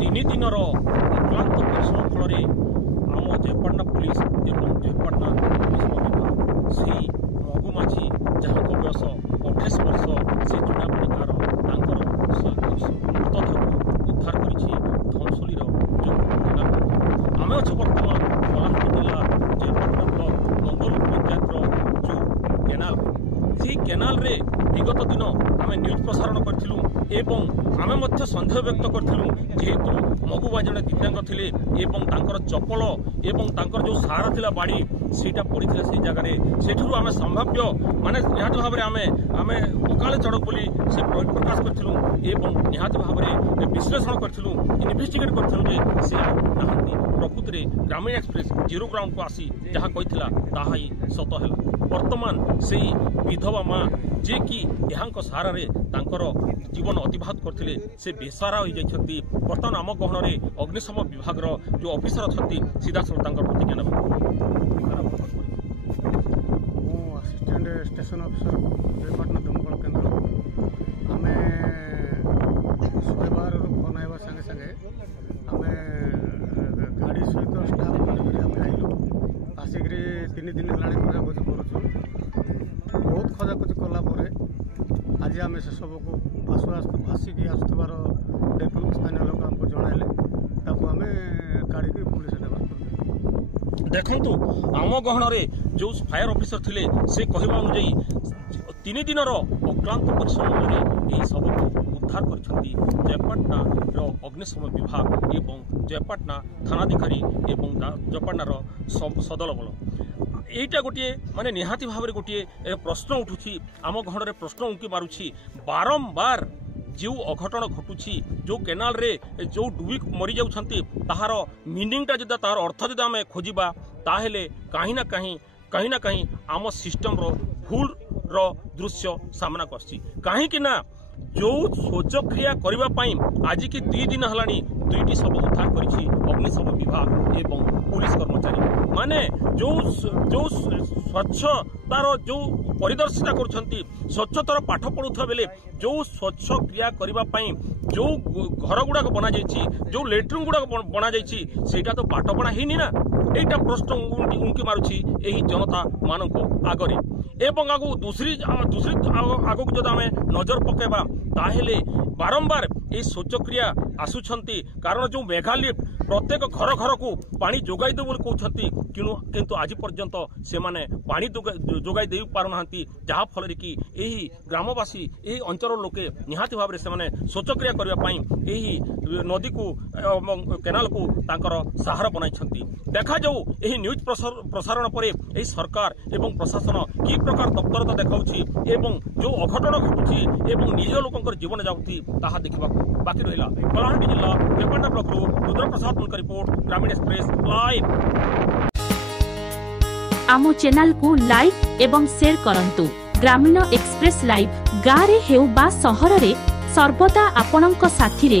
3 ଦିନର ଅକ୍ଲାନ୍ତ ପରିଶ୍ରମ ଫଳରେ ଆମ ଜୟପାଟନା ପୁଲିସ ଏବଂ ଜୟପାଟନା ସେହି ମଗୁ ମାଝୀ ଯାହାଙ୍କ ବୟସ 28 ବର୍ଷ ସେ ଚୁନାପାଣି ଗାଁର ତାଙ୍କର ମୃତଦେହକୁ ଉଦ୍ଧାର କରିଛି ଧନଶୋଲିର ଯେଉଁ କେନାଲ। ଆମେ ଅଛୁ ବର୍ତ୍ତମାନ କଳାହାଣ୍ଡି ଜିଲ୍ଲା ଜୟପାଟନା ବ୍ଲକ ମଙ୍ଗଲ ପଞ୍ଚାୟତର ଯେଉଁ କେନାଲ, ସେହି କେନାଲରେ ବିଗତ ଦିନ ଆମେ ନ୍ୟୁଜ୍ ପ୍ରସାରଣ କରିଥିଲୁ ଏବଂ ଆମେ ମଧ୍ୟ ସନ୍ଦେହ ବ୍ୟକ୍ତ କରିଥିଲୁ ଯେହେତୁ ମଗୁବା ଜଣେ ଦିବ୍ୟାଙ୍ଗ ଥିଲେ ଏବଂ ତାଙ୍କର ଚପଲ ଏବଂ ତାଙ୍କର ଯେଉଁ ସାର ଥିଲା ବାଡ଼ି ସେଇଟା ପଡ଼ିଥିଲା ସେଇ ଜାଗାରେ। ସେଠାରୁ ଆମେ ସମ୍ଭାବ୍ୟ ମାନେ ନିହାତି ଭାବରେ ଆମେ ଅକାଳେ ଚଢ଼କ ବୋଲି ସେ ପ୍ରକାଶ କରିଥିଲୁ ଏବଂ ନିହାତି ଭାବରେ ବିଶ୍ଳେଷଣ କରିଥିଲୁ, ଇନଭେଷ୍ଟିଗେଟ୍ କରିଥିଲୁ ଯେ ସେ ଆଉ ନାହାନ୍ତି। ପ୍ରକୃତିରେ ଗ୍ରାମୀଣ ଏକ୍ସପ୍ରେସ ଜିରୋ ଗ୍ରାଉଣ୍ଡକୁ ଆସି ଯାହା କହିଥିଲା ତାହା ହିଁ ସତ ହେଲା। ବର୍ତ୍ତମାନ ସେଇ ବିଧବା ମା ଯିଏକି ଏହାଙ୍କ ସାହାରାରେ ତାଙ୍କର ଜୀବନ ଅତିବାହିତ କରିଥିଲେ ସେ ବେସାରା ହୋଇଯାଇଛନ୍ତି। ବର୍ତ୍ତମାନ ଆମ ଗହଣରେ ଅଗ୍ନିଶମ ବିଭାଗର ଯେଉଁ ଅଫିସର ଅଛନ୍ତି ସିଧାସଳଖ ତାଙ୍କର ପ୍ରତିଜ୍ଞା ନେବେ। ମୁଁ ଆସିଷ୍ଟାଣ୍ଟ ଷ୍ଟେସନ ଅଫିସର ଜୟପାଟନା ଦମକଳ କେନ୍ଦ୍ର। ଆମେ ଶହେବାରରୁ ଫୋନ୍ ଆସିବା ସାଙ୍ଗେ ସାଙ୍ଗେ ଆମେ ଗାଡ଼ି ସହିତ ଷ୍ଟାଫ୍ କରିକି ଆମେ ଆଇଲୁ। ଆସିକିରି 3 ଦିନ ହେଲାଣି ଖୋଜାଖୋଜି କରୁଛୁ। ବହୁତ ଖୋଜାଖୋଜି କଲା ପରେ ଆଜି ଆମେ ସେସବୁକୁ ଆସିକି ଆସୁଥିବାର ସ୍ଥାନୀୟ ଲୋକ ଆମକୁ ଜଣାଇଲେ, ତାକୁ ଆମେ କାଢ଼ିକି ପୁଲିସ ନେବା। ଦେଖନ୍ତୁ ଆମ ଗହଣରେ ଯେଉଁ ଫାୟାର ଅଫିସର ଥିଲେ ସେ କହିବା ଅନୁଯାୟୀ 3 ଦିନର ଅକ୍ଲାନ୍ତ ପରିଶ୍ରମରେ ଏହି ଶବକୁ ଉଦ୍ଧାର କରିଛନ୍ତି ଜୟପାଟନାର ଅଗ୍ନିଶମ ବିଭାଗ ଏବଂ ଜୟପାଟନା ଥାନାଧିକାରୀ ଏବଂ ଜୟପାଟନାର ସଦଳ ବଳ। এইটা গোটিয়ে মানে নিহাতি ভাবে গোটিয়ে প্রশ্ন উঠুছি আম গহণরে প্রশ্ন উঙ্কি মারুছি বারম্বার যে অঘটন ঘটুছি যে কেনালরে যে ডুবি মরি যাচ্ছেন তাহার মিনিংটা যদি তার অর্থ যদি আমি খোঁজা তাহলে কাহি না কাহি আম সিস্টমর ভুলর দৃশ্য সামনাକୁ আসছে। কাহিঁকি না जो शौचक्रिया करने आज की 2 दिन है 2टी शव उद्धार करिछि अग्निशम विभाग एवं पुलिस कर्मचारी माने जो स्वच्छतार जो परिदर्शिता करुछंती स्वच्छतार पाठ पढ़ुवा बेले जो स्वच्छ क्रिया करने जो घर गुड़ाक बना जाइछि जो लेट्रिन गुड़ाक बना जाइछि सेटा तो पाठ पढ़ा ही ना। এইটা প্রশ্ন উঙ্কি মারুছি এই জনতা মানক আগরে এবং আগু दूसरी আগুক যদি আমি নজর পকাইবা তাহলে বারম্বার এই শৌচক্রিয়া আসুছন্তি কারণ যে মেঘালিফ্ট প্রত্যেক ঘর ঘরকু পানি যোগাই দেব বলে কৌছন্তি কিন্তু আজ পর্যন্ত সেমানে পানি যোগাই দেই পারু নাহান্তি যাহা ফଳରେ কি এই গ্রামবাসী এই অঞ্চল লোকে নিহাতি ভাবে সেমানে শৌচক্রিয়া করিবা পাই এই নদীকু এবং কেনালকু তাঙ্কর সাহারা বনাইছন্তি। দেখা যাও এই নিউজ প্রসারণ পরে এই সরকার এবং প্রশাসন কি প্রকার তৎপরতা দেখাউছি এবং যে অঘটন ঘটুছি এবং নিজ লোকଙ୍କର জীবন যাଉଛି তাহা ଦେଖିବା বাকি রহিলা। কলাহান্ডি জিলা জয়পাটনা ব্লকରୁ ରୁଦ୍ରପ୍ରସାଦ ଙ୍କ ରିପୋର୍ଟ ଗ୍ରାମୀଣ ଏକ୍ସପ୍ରେସ ଲାଇଭ। ଆମ ଚ୍ୟାନେଲକୁ ଲାଇକ୍ ଏବଂ ସେୟାର କରନ୍ତୁ। ଗ୍ରାମୀଣ ଏକ୍ସପ୍ରେସ ଲାଇଭ ଗାଁରେ ହେଉ ବା ସହରରେ ସର୍ବଦା ଆପଣଙ୍କ ସାଥିରେ।